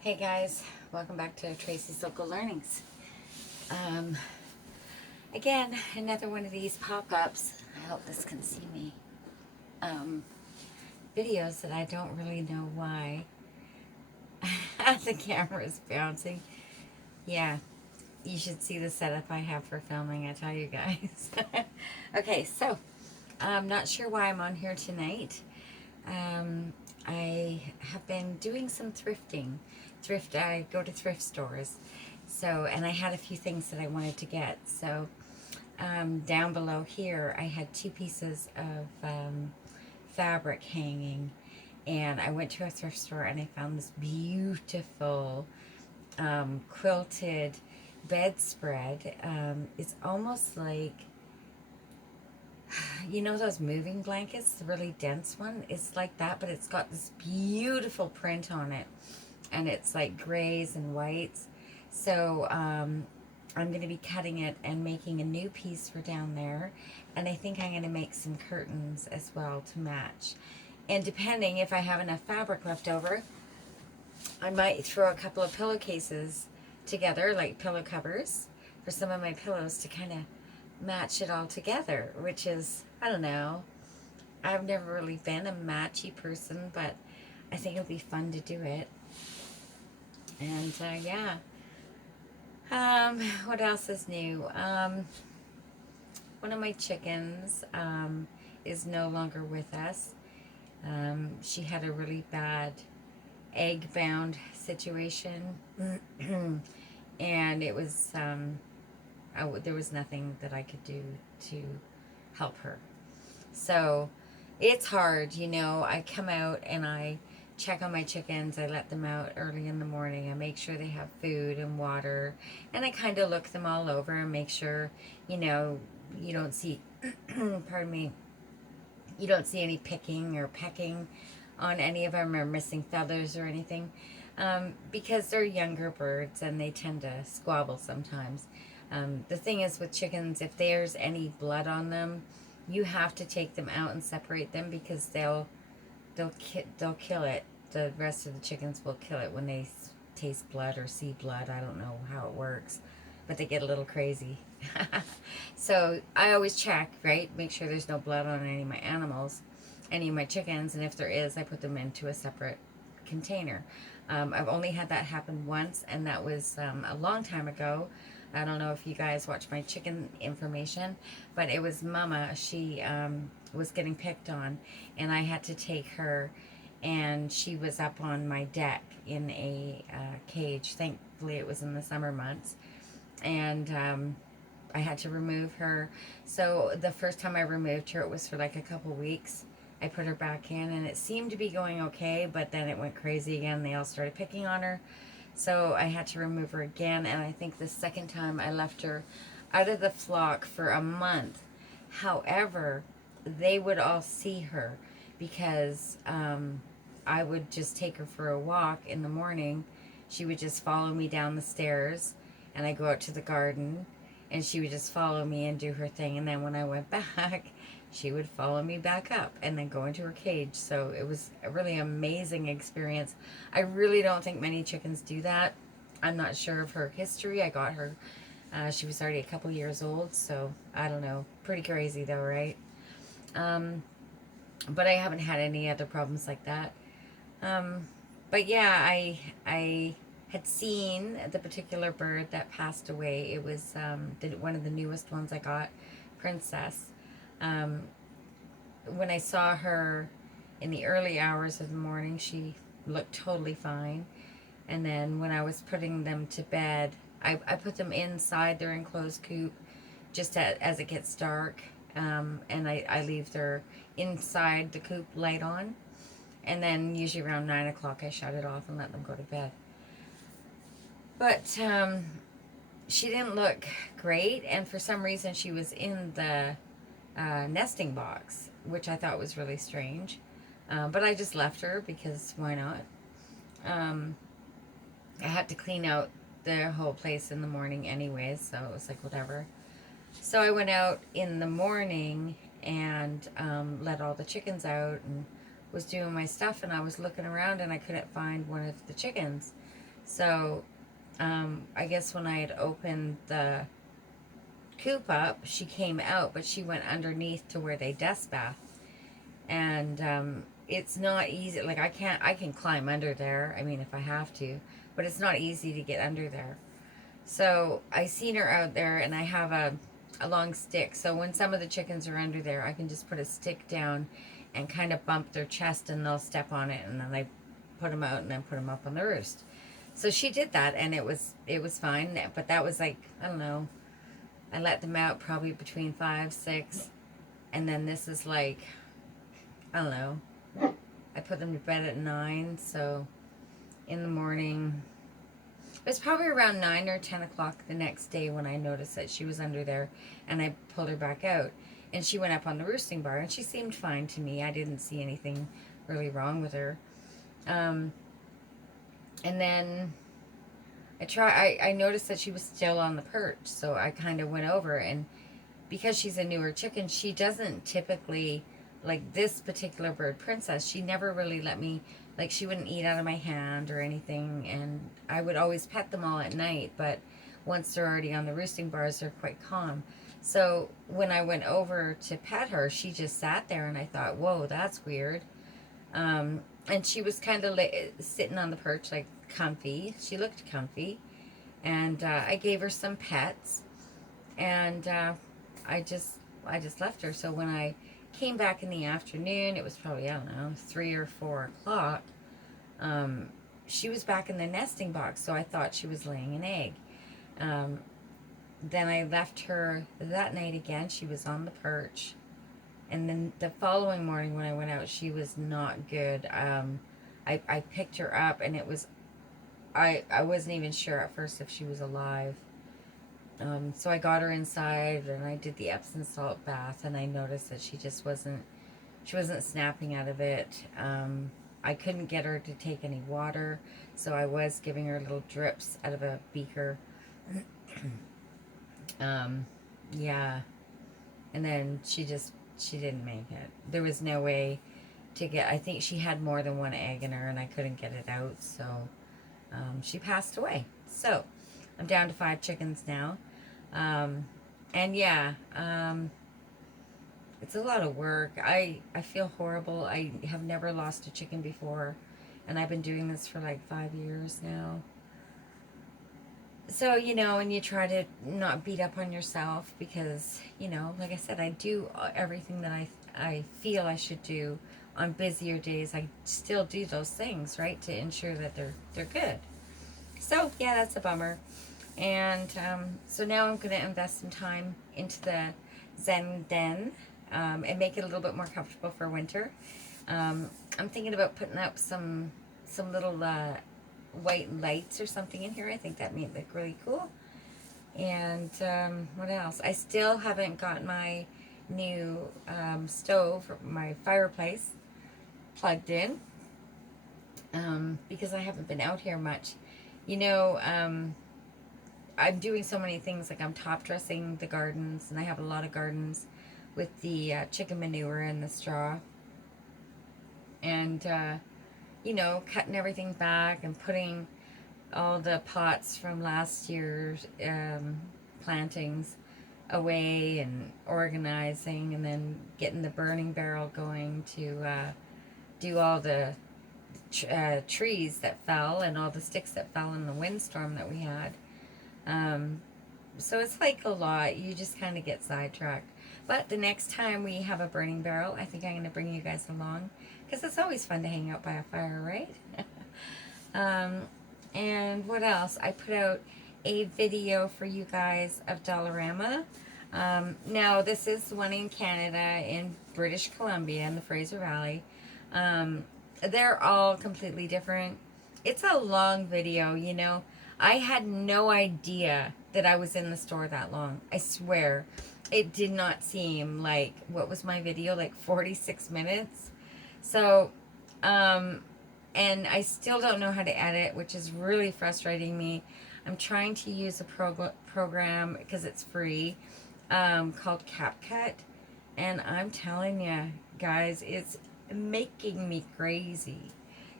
Hey guys, welcome back to Tracy's Local Learnings. Um, Again, another one of these pop-ups. I hope this can see me. Um, Videos that I don't really know why the camera is bouncing. Yeah, you should see the setup I have for filming, I tell you guys. Okay, so I'm not sure why I'm on here tonight. I have been doing some thrifting. I go to thrift stores. So, and I had a few things that I wanted to get. So, down below here, I had two pieces of fabric hanging. And I went to a thrift store and I found this beautiful quilted bedspread. It's almost like, you know those moving blankets, the really dense one? It's like that, but it's got this beautiful print on it. And it's like grays and whites. So I'm going to be cutting it and making a new piece for down there. And I think I'm going to make some curtains as well to match. And depending if I have enough fabric left over, I might throw a couple of pillowcases together, like pillow covers, for some of my pillows to kind of match it all together, which is, I don't know, I've never really been a matchy person, but I think it'll be fun to do it. And yeah. What else is new? One of my chickens is no longer with us. She had a really bad egg bound situation. And it was, there was nothing that I could do to help her. So it's hard, you know. I come out and I check on my chickens. I let them out early in the morning. I make sure they have food and water. And I kind of look them all over and make sure, you know, you don't see, pardon me, you don't see any picking or pecking on any of them or missing feathers or anything. Because they're younger birds and they tend to squabble sometimes. The thing is with chickens, if there's any blood on them, you have to take them out and separate them because they'll kill it. The rest of the chickens will kill it when they taste blood or see blood. I don't know how it works, but they get a little crazy. So I always check, right? Make sure there's no blood on any of my animals, any of my chickens, and if there is, I put them into a separate container. I've only had that happen once, and that was a long time ago. I don't know if you guys watch my chicken information, but it was Mama. She was getting picked on, and I had to take her, and she was up on my deck in a cage. Thankfully, it was in the summer months, and I had to remove her. So the first time I removed her, it was for like a couple weeks. I put her back in, and it seemed to be going okay, but then it went crazy again. They all started picking on her. So I had to remove her again, and I think the second time I left her out of the flock for a month. However, they would all see her because I would just take her for a walk in the morning. She would just follow me down the stairs, and I go out to the garden, and she would just follow me and do her thing. And then when I went back, she would follow me back up and then go into her cage. So it was a really amazing experience. I really don't think many chickens do that. I'm not sure of her history. I got her, she was already a couple years old, so I don't know. Pretty crazy though, right? But I haven't had any other problems like that. But yeah, I had seen the particular bird that passed away. It was one of the newest ones I got, Princess. When I saw her in the early hours of the morning, she looked totally fine. And then when I was putting them to bed, I put them inside their enclosed coop just as it gets dark. And I leave their inside the coop light on. And then usually around 9 o'clock, I shut it off and let them go to bed. But she didn't look great, and for some reason she was in the nesting box, which I thought was really strange. But I just left her because why not? I had to clean out the whole place in the morning anyways, so it was like whatever. So I went out in the morning and let all the chickens out and was doing my stuff, and I was looking around and I couldn't find one of the chickens. So I guess when I had opened the coop up, she came out, but she went underneath to where they dust bath. And it's not easy. Like, I can climb under there, I mean, if I have to, but it's not easy to get under there. So I seen her out there, and I have a long stick. So when some of the chickens are under there, I can just put a stick down and kind of bump their chest, and they'll step on it, and then I put them out and then put them up on the roost. So she did that, and it was fine. But that was like, I don't know, I let them out probably between 5, 6, and then this is like, I don't know, I put them to bed at 9. So in the morning, it was probably around 9 or 10 o'clock the next day when I noticed that she was under there, and I pulled her back out, and she went up on the roosting bar, and she seemed fine to me. I didn't see anything really wrong with her. And then I noticed that she was still on the perch, so I kind of went over, and because she's a newer chicken, she doesn't typically, like this particular bird, Princess, she never really let me, like, she wouldn't eat out of my hand or anything, and I would always pet them all at night, but once they're already on the roosting bars, they're quite calm. So when I went over to pet her, she just sat there, and I thought, whoa, that's weird. And she was kind of sitting on the perch, like, comfy. She looked comfy. And I gave her some pets, and I just left her. So when I came back in the afternoon, it was probably, I don't know, 3 or 4 o'clock. She was back in the nesting box, so I thought she was laying an egg. Then I left her that night again. She was on the perch. And then the following morning when I went out, she was not good. I picked her up, and it was, I wasn't even sure at first if she was alive. So I got her inside, and I did the Epsom salt bath, and I noticed that she just wasn't snapping out of it. I couldn't get her to take any water, so I was giving her little drips out of a beaker. Yeah. And then she didn't make it. There was no way to get, I think she had more than one egg in her, and I couldn't get it out, so she passed away. So I'm down to 5 chickens now. And yeah, it's a lot of work. I feel horrible. I have never lost a chicken before, and I've been doing this for like 5 years now. So, and you try to not beat up on yourself because, like I said, I do everything that I feel I should do on busier days. I still do those things, right, to ensure that they're good. So, yeah, that's a bummer. And so now I'm going to invest some time into the Zen Den and make it a little bit more comfortable for winter. I'm thinking about putting up some little white lights or something in here. I think that may look really cool. And what else? I still haven't got my new stove, my fireplace, plugged in because I haven't been out here much. I'm doing so many things, like I'm top dressing the gardens, and I have a lot of gardens with the chicken manure and the straw, and cutting everything back and putting all the pots from last year's plantings away and organizing, and then getting the burning barrel going to do all the trees that fell and all the sticks that fell in the windstorm that we had. So it's like a lot. You just kind of get sidetracked. But the next time we have a burning barrel, I think I'm going to bring you guys along, because it's always fun to hang out by a fire, right? And what else? I put out a video for you guys of Dollarama. Now, this is one in Canada, in British Columbia, in the Fraser Valley. They're all completely different. It's a long video, I had no idea that I was in the store that long. I swear. It did not seem like, what was my video, like 46 minutes? So, and I still don't know how to edit, which is really frustrating me. I'm trying to use a program, because it's free, called CapCut. And I'm telling you, guys, making me crazy.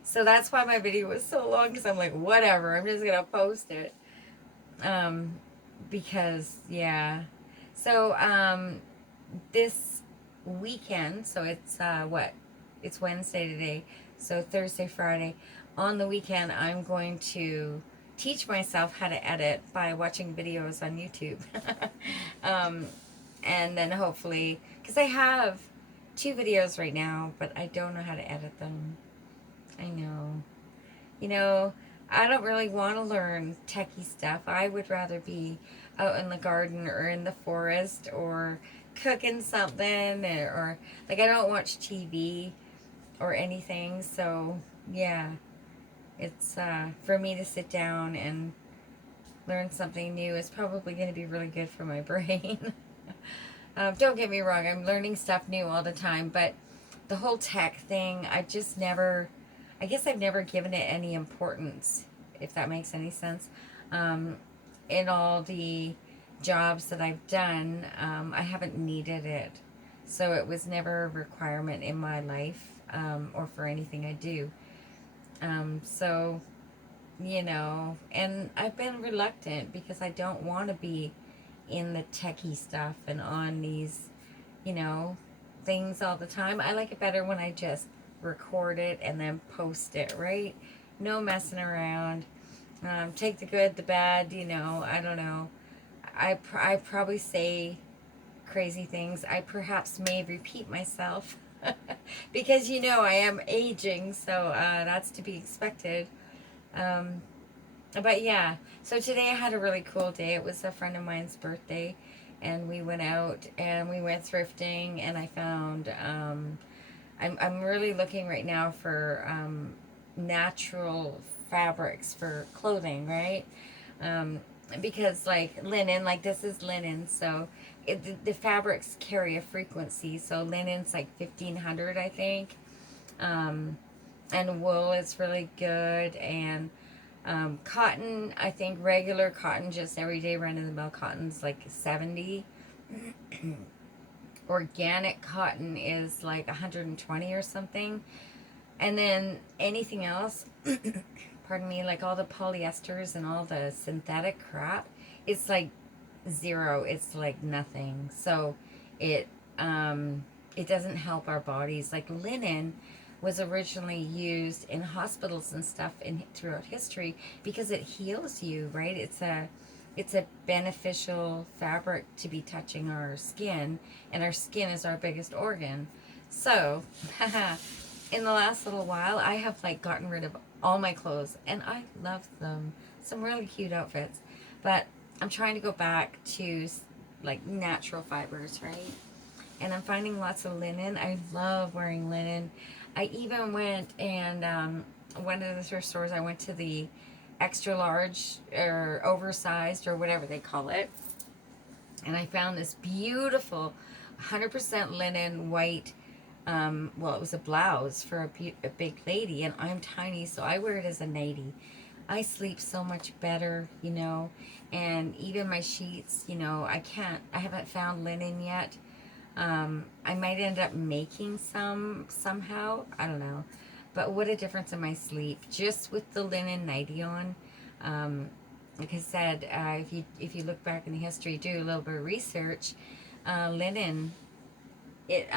So that's why my video was so long, because I'm like, whatever, I'm just gonna post it. Um, because yeah. So this weekend, so it's what? It's Wednesday today. So Thursday, Friday. On the weekend, I'm going to teach myself how to edit by watching videos on YouTube. um, and then hopefully, because I have 2 videos right now, but I don't know how to edit them. I know. You know, I don't really want to learn techie stuff. I would rather be out in the garden or in the forest or cooking something, or like, I don't watch TV or anything. So, yeah, it's for me to sit down and learn something new is probably going to be really good for my brain. Don't get me wrong, I'm learning stuff new all the time, but the whole tech thing, I guess I've never given it any importance, if that makes any sense. Um, in all the jobs that I've done, I haven't needed it. So it was never a requirement in my life, or for anything I do. So, and I've been reluctant because I don't want to be in the techie stuff and on these, you know, things all the time. I like it better when I just record it and then post it, right? No messing around. Take the good, the bad, I don't know. I probably say crazy things. I perhaps may repeat myself because, I am aging, so that's to be expected. Um, but yeah, so today I had a really cool day. It was a friend of mine's birthday, and we went out and we went thrifting, and I found, I'm really looking right now for natural fabrics for clothing, right? Um, because like linen, like this is linen, so the fabrics carry a frequency. So linen's like 1500, I think. Um, and wool is really good, and cotton, I think regular cotton, just everyday run of the mill cotton's like 70. Organic cotton is like 120 or something. And then anything else, pardon me, like all the polyesters and all the synthetic crap, it's like zero. It's like nothing. So it it doesn't help our bodies. Like linen was originally used in hospitals and stuff throughout history because it heals you, right? It's a beneficial fabric to be touching our skin, and our skin is our biggest organ. So, in the last little while, I have like gotten rid of all my clothes, and I love them. Some really cute outfits, but I'm trying to go back to like natural fibers, right? And I'm finding lots of linen. I love wearing linen. I even went and one of the thrift stores, I went to the extra large or oversized or whatever they call it, and I found this beautiful 100% linen white, well, it was a blouse for a big lady, and I'm tiny, so I wear it as a nightie. I sleep so much better, and even my sheets, I haven't found linen yet. I might end up making some somehow. I don't know. But what a difference in my sleep just with the linen nightie on. Like I said, if you look back in the history, do a little bit of research, linen, it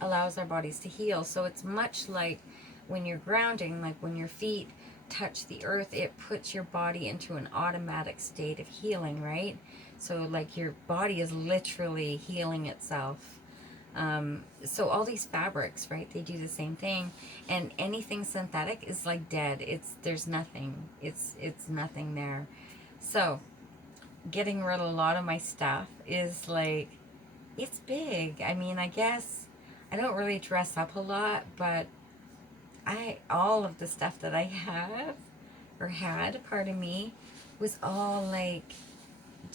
allows our bodies to heal. So it's much like when you're grounding, like when your feet touch the earth, it puts your body into an automatic state of healing, right? So like your body is literally healing itself. So all these fabrics, right, they do the same thing, and anything synthetic is like dead. There's nothing. It's nothing there. So getting rid of a lot of my stuff is like, it's big. I mean, I guess I don't really dress up a lot, but all of the stuff that I have or had, pardon me, was all like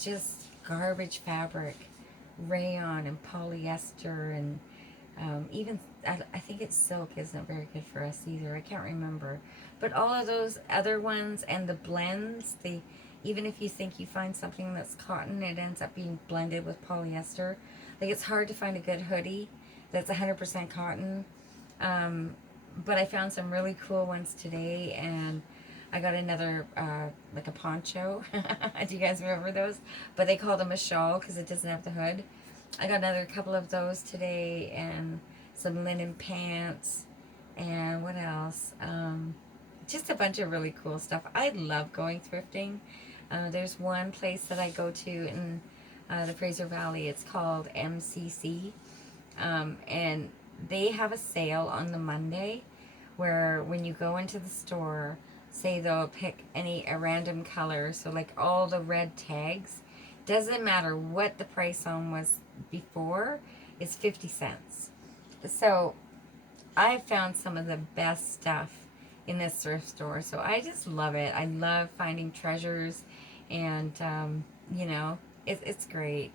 just garbage fabric, rayon and polyester, and even I think it's silk isn't very good for us either. I can't remember, but all of those other ones and the blends, even if you think you find something that's cotton, it ends up being blended with polyester. Like it's hard to find a good hoodie that's 100% cotton. But I found some really cool ones today, and I got another, like a poncho. Do you guys remember those? But they call them a shawl because it doesn't have the hood. I got another couple of those today, and some linen pants, and what else? Just a bunch of really cool stuff. I love going thrifting. There's one place that I go to in the Fraser Valley. It's called MCC, and they have a sale on the Monday where when you go into the store, say they'll pick a random color, so like all the red tags, doesn't matter what the price on was before, it's 50 cents. So I found some of the best stuff in this thrift store, so I just love it. I love finding treasures, and you know, it's great.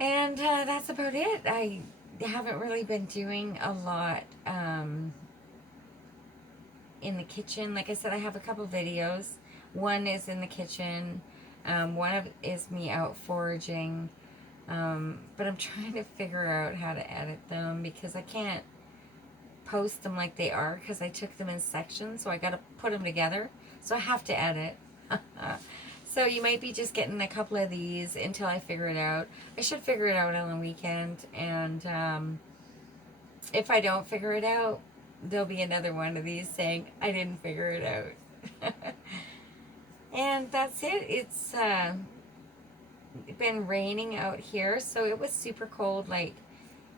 And that's about it. I haven't really been doing a lot in the kitchen. Like I said, I have a couple videos. One is in the kitchen. One of is me out foraging. But I'm trying to figure out how to edit them because I can't post them like they are because I took them in sections, so I got to put them together. So I have to edit. So you might be just getting a couple of these until I figure it out. I should figure it out on the weekend, and if I don't figure it out, there'll be another one of these saying I didn't figure it out. And that's it. It's been raining out here, so it was super cold, like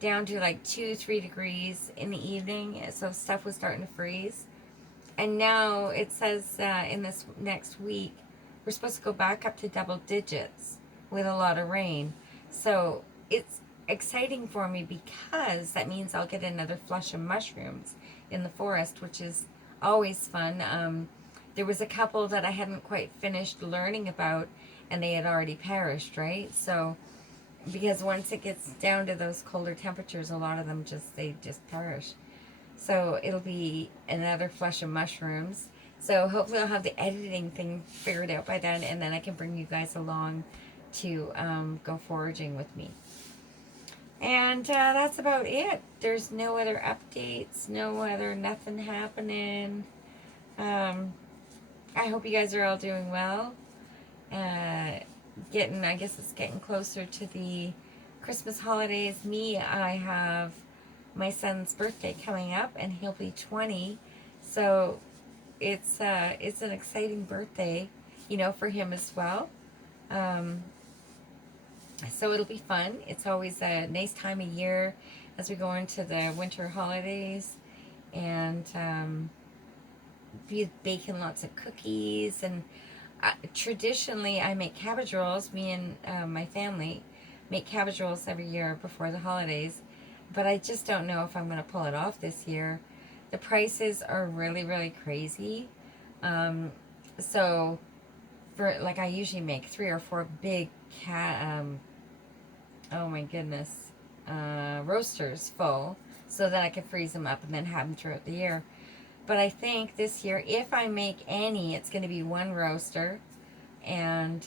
down to like 2-3 degrees in the evening, so stuff was starting to freeze. And now it says in this next week we're supposed to go back up to double digits with a lot of rain. So it's exciting for me because that means I'll get another flush of mushrooms in the forest, which is always fun. There was a couple that I hadn't quite finished learning about, and they had already perished, right? So because once it gets down to those colder temperatures, a lot of them they just perish. So it'll be another flush of mushrooms. So hopefully I'll have the editing thing figured out by then, and then I can bring you guys along to go foraging with me. And that's about it. There's no other updates, nothing happening. I hope you guys are all doing well. I guess it's getting closer to the Christmas holidays. I have my son's birthday coming up, and he'll be 20. So it's an exciting birthday, for him as well. So it'll be fun. It's always a nice time of year as we go into the winter holidays, and be baking lots of cookies. And traditionally I make cabbage rolls. Me and my family make cabbage rolls every year before the holidays, but I just don't know if I'm going to pull it off this year. The prices are really, really crazy. So for I usually make 3 or 4 big oh my goodness, roasters full, so that I can freeze them up and then have them throughout the year. But I think this year, if I make any, it's going to be 1 roaster. And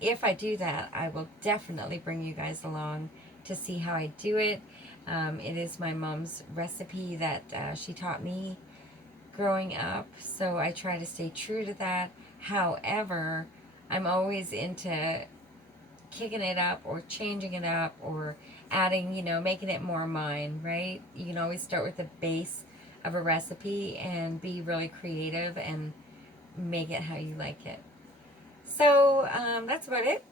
if I do that, I will definitely bring you guys along to see how I do it. It is my mom's recipe that she taught me growing up, so I try to stay true to that. However, I'm always into kicking it up or changing it up or adding, making it more mine, right? You can always start with the base of a recipe and be really creative and make it how you like it. So that's about it.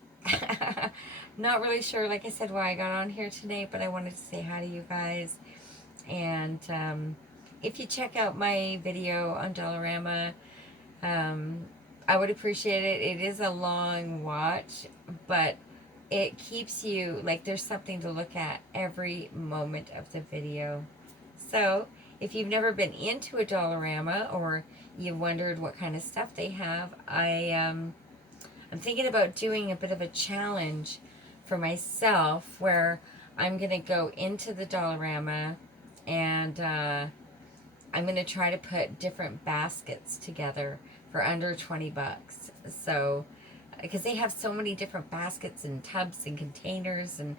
Not really sure, like I said, why I got on here today, but I wanted to say hi to you guys. And if you check out my video on Dollarama, I would appreciate it. It is a long watch, but it keeps you, there's something to look at every moment of the video. So if you've never been into a Dollarama, or you wondered what kind of stuff they have, I'm thinking about doing a bit of a challenge for myself where I'm going to go into the Dollarama, and I'm going to try to put different baskets together for under 20 bucks. So, because they have so many different baskets and tubs and containers, and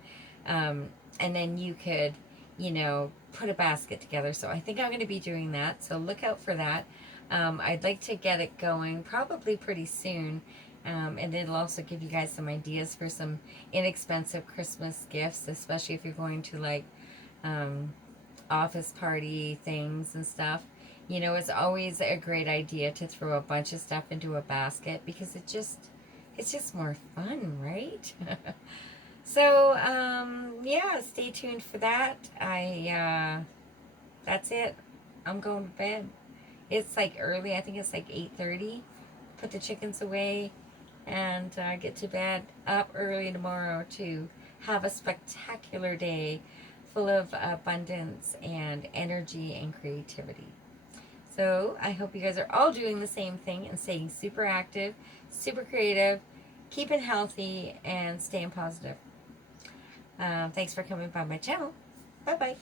then you could you know, put a basket together. So I think I'm going to be doing that. So look out for that. I'd like to get it going probably pretty soon. And it'll also give you guys some ideas for some inexpensive Christmas gifts, especially if you're going to like um, office party things and stuff. You know, it's always a great idea to throw a bunch of stuff into a basket because it's just more fun, right? So, yeah, stay tuned for that. That's it. I'm going to bed. It's like early. I think it's like 8:30. Put the chickens away and get to bed up early tomorrow to have a spectacular day full of abundance and energy and creativity. So I hope you guys are all doing the same thing and staying super active, super creative, keeping healthy, and staying positive. Thanks for coming by my channel. Bye bye.